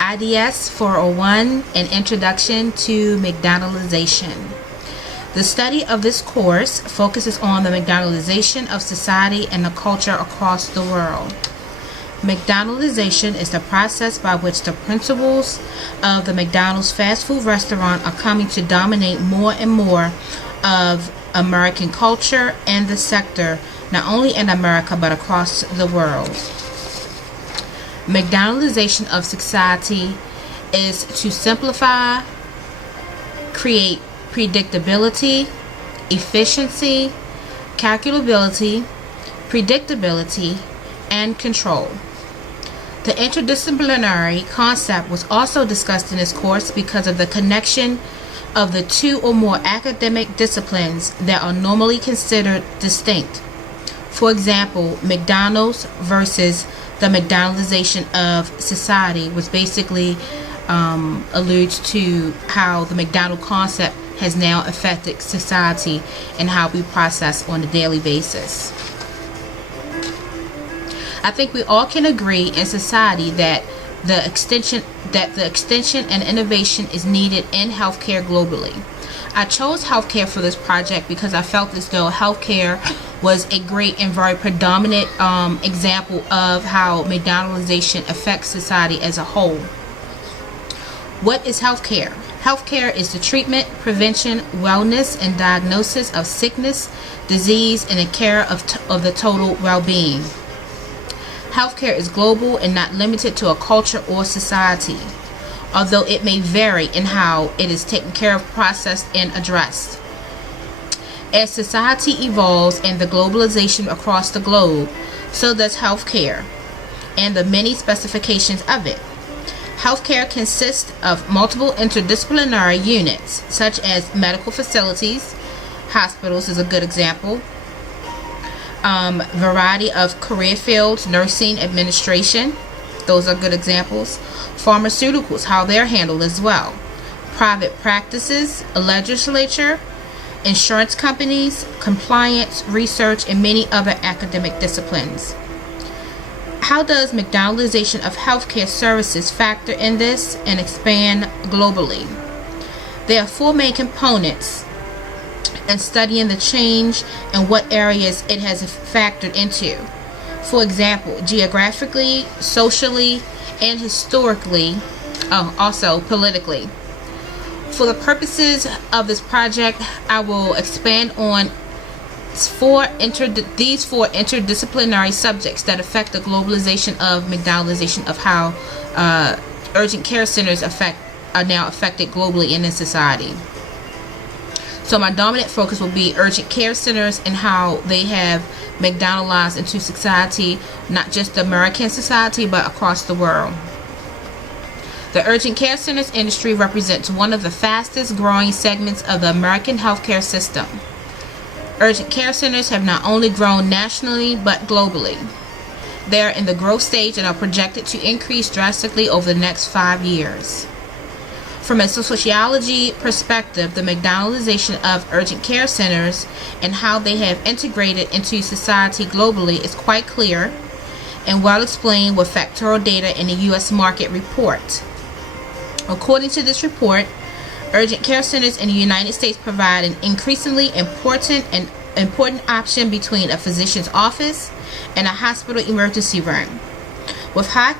IDS 401, An Introduction to Mcdonaldization. The study of this course focuses on the Mcdonaldization of society and the culture across the world. Mcdonaldization is the process by which the principles of the McDonald's fast food restaurant are coming to dominate more and more of American culture and the sector, not only in America but across the world. Mcdonaldization of society is to simplify, create predictability, efficiency, calculability, predictability, and control. The interdisciplinary concept was also discussed in this course because of the connection of the two or more academic disciplines that are normally considered distinct. For example, McDonald's versus the Mcdonaldization of society, which basically alludes to how the McDonald concept has now affected society and how we process on a daily basis. I think we all can agree in society that the extension and innovation is needed in healthcare globally. I chose healthcare for this project because I felt as though healthcare was a great and very predominant example of how Mcdonaldization affects society as a whole. What is healthcare? Healthcare is the treatment, prevention, wellness, and diagnosis of sickness, disease, and the care of the total well-being. Healthcare is global and not limited to a culture or society, although it may vary in how it is taken care of, processed, and addressed. As society evolves and the globalization across the globe, so does healthcare and the many specifications of it. Healthcare consists of multiple interdisciplinary units, such as medical facilities. Hospitals is a good example. Variety of career fields, nursing, administration. Those are good examples. Pharmaceuticals, how they're handled as well. Private practices, a legislature, insurance companies, compliance, research, and many other academic disciplines. How does Mcdonaldization of healthcare services factor in this and expand globally? There are four main components in studying the change and what areas it has factored into. For example, geographically, socially, and historically, also politically. For the purposes of this project, I will expand on these four interdisciplinary subjects that affect the globalization of Mcdonaldization of how urgent care centers are now affected globally in this society. So my dominant focus will be urgent care centers and how they have McDonaldized into society, not just the American society, but across the world. The urgent care centers industry represents one of the fastest growing segments of the American healthcare system. Urgent care centers have not only grown nationally, but globally. They are in the growth stage and are projected to increase drastically over the next 5 years. From a sociology perspective, the Mcdonaldization of urgent care centers and how they have integrated into society globally is quite clear and well explained with factorial data in the U.S. Market Report. According to this report, urgent care centers in the United States provide an increasingly important option between a physician's office and a hospital emergency room. With high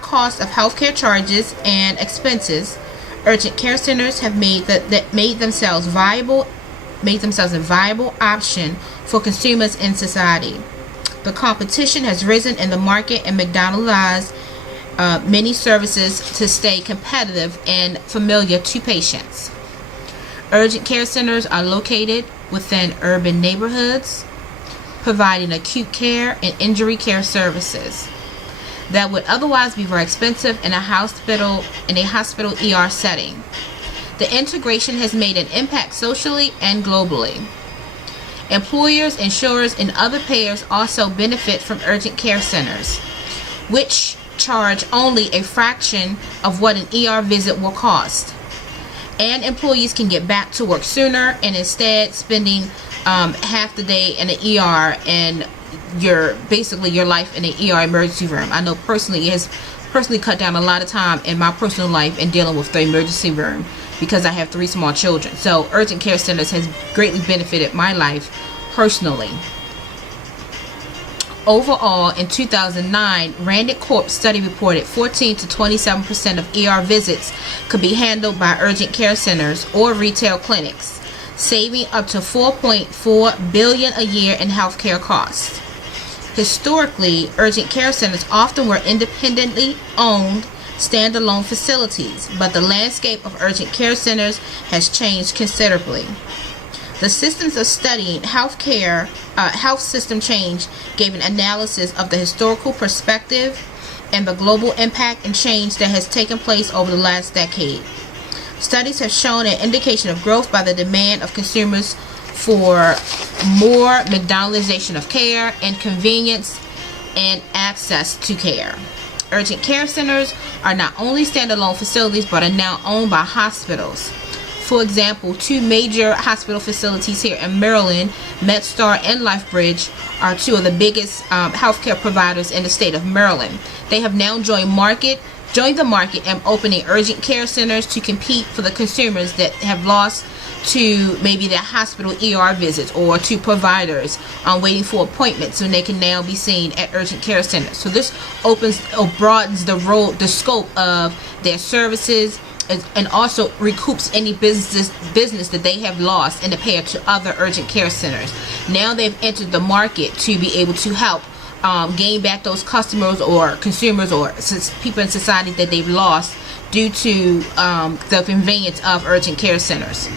cost of healthcare charges and expenses, urgent care centers have made themselves a viable option for consumers in society. The competition has risen in the market and McDonaldized many services to stay competitive and familiar to patients. Urgent care centers are located within urban neighborhoods, providing acute care and injury care services that would otherwise be very expensive in a hospital ER setting. The integration has made an impact socially and globally. Employers, insurers, and other payers also benefit from urgent care centers, which charge only a fraction of what an ER visit will cost. And employees can get back to work sooner and instead spending half the day in an ER and your life in an ER emergency room. I know personally it has personally cut down a lot of time in my personal life in dealing with the emergency room because I have 3 small children. So urgent care centers has greatly benefited my life personally. Overall, in 2009, Randit Corp study reported 14 to 27% of ER visits could be handled by urgent care centers or retail clinics, saving up to $4.4 billion a year in healthcare costs. Historically, urgent care centers often were independently owned, standalone facilities, but the landscape of urgent care centers has changed considerably. The systems of studying health system change gave an analysis of the historical perspective and the global impact and change that has taken place over the last decade. Studies have shown an indication of growth by the demand of consumers for more Mcdonaldization of care and convenience and access to care. Urgent care centers are not only standalone facilities but are now owned by hospitals. For example, 2 major hospital facilities here in Maryland, MedStar and LifeBridge, are 2 of the biggest healthcare providers in the state of Maryland. They have now joined the market and opening urgent care centers to compete for the consumers that have lost to maybe their hospital ER visits or to providers waiting for appointments, and they can now be seen at urgent care centers. So this broadens the scope of their services, and also recoups any business that they have lost and compared to other urgent care centers. Now they've entered the market to be able to help gain back those customers or consumers or people in society that they've lost due to the convenience of urgent care centers.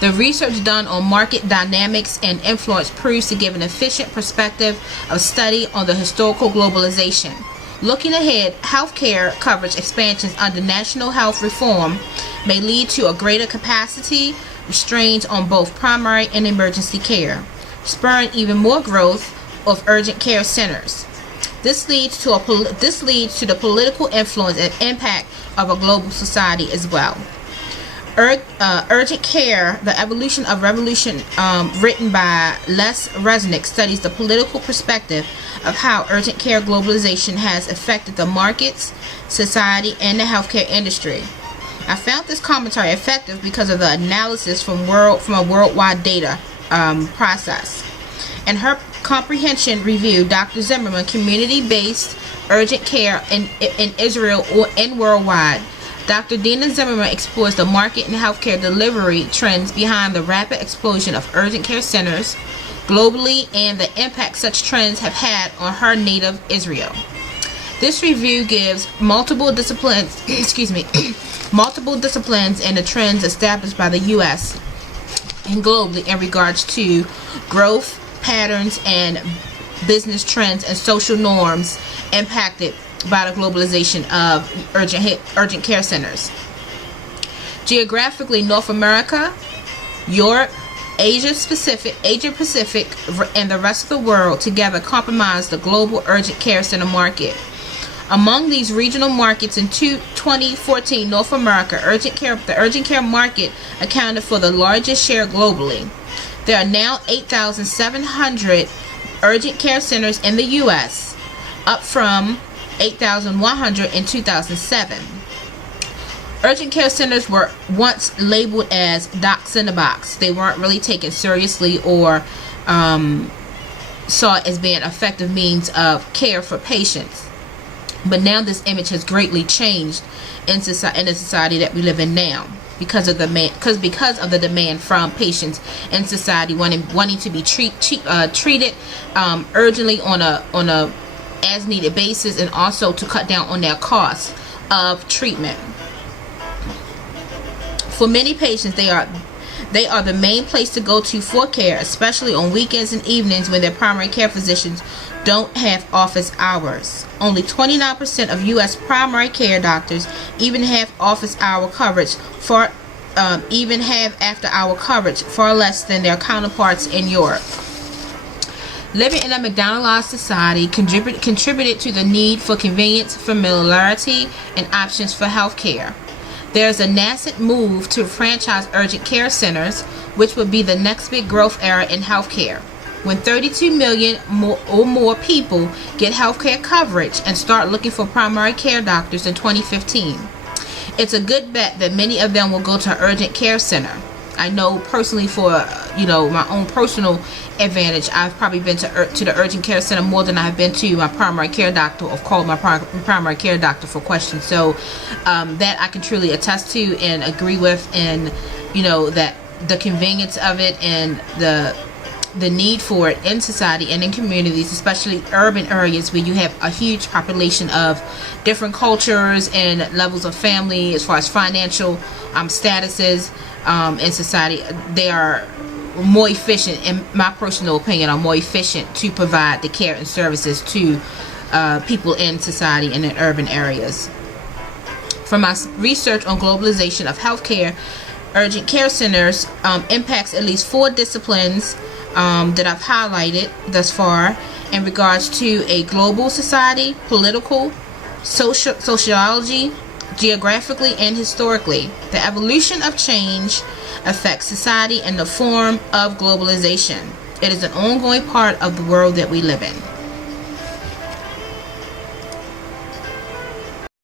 The research done on market dynamics and influence proves to give an efficient perspective of study on the historical globalization. Looking ahead, healthcare coverage expansions under national health reform may lead to a greater capacity restraints on both primary and emergency care, spurring even more growth of urgent care centers. This leads to the political influence and impact of a global society as well. Urgent Care, The Evolution of Revolution, written by Les Resnick, studies the political perspective of how urgent care globalization has affected the markets, society, and the healthcare industry. I found this commentary effective because of the analysis from a worldwide data process. In her comprehension review, Dr. Zimmerman, community-based urgent care in Israel and worldwide, Dr. Dina Zimmerman explores the market and healthcare delivery trends behind the rapid explosion of urgent care centers globally and the impact such trends have had on her native Israel. This review gives multiple disciplines and the trends established by the U.S. and globally in regards to growth patterns and business trends and social norms impacted by the globalization of urgent care centers. Geographically, North America, Europe, Asia Pacific, and the rest of the world together comprise the global urgent care center market. Among these regional markets in 2014, North America, the urgent care market accounted for the largest share globally. There are now 8,700 urgent care centers in the U.S., up from 8,100 in 2007. Urgent care centers were once labeled as docs in a box. They weren't really taken seriously or saw it as being an effective means of care for patients. But now this image has greatly changed in the society that we live in now because of the demand from patients in society wanting to be treated urgently on a as needed basis, and also to cut down on their costs of treatment. For many patients, they are the main place to go to for care, especially on weekends and evenings when their primary care physicians don't have office hours. Only 29% of U.S. primary care doctors even have office hour coverage even have after hour coverage, far less than their counterparts in Europe. Living in a Mcdonaldized society contributed to the need for convenience, familiarity, and options for health care. There is a nascent move to franchise urgent care centers, which would be the next big growth era in health care. when 32 million or more people get healthcare coverage and start looking for primary care doctors in 2015. It's a good bet that many of them will go to an urgent care center. I know personally, for my own personal advantage, I've probably been to the urgent care center more than I've been to my primary care doctor, or called my primary care doctor for questions. So that I can truly attest to and agree with, and that the convenience of it and the need for it in society and in communities, especially urban areas where you have a huge population of different cultures and levels of family, as far as financial statuses in society, they are more efficient, in my personal opinion, are more efficient to provide the care and services to people in society and in urban areas. From my research on globalization of healthcare, urgent care centers impacts at least 4 disciplines that I've highlighted thus far in regards to a global society, political, sociology, geographically, and historically. The evolution of change affects society in the form of globalization. It is an ongoing part of the world that we live in.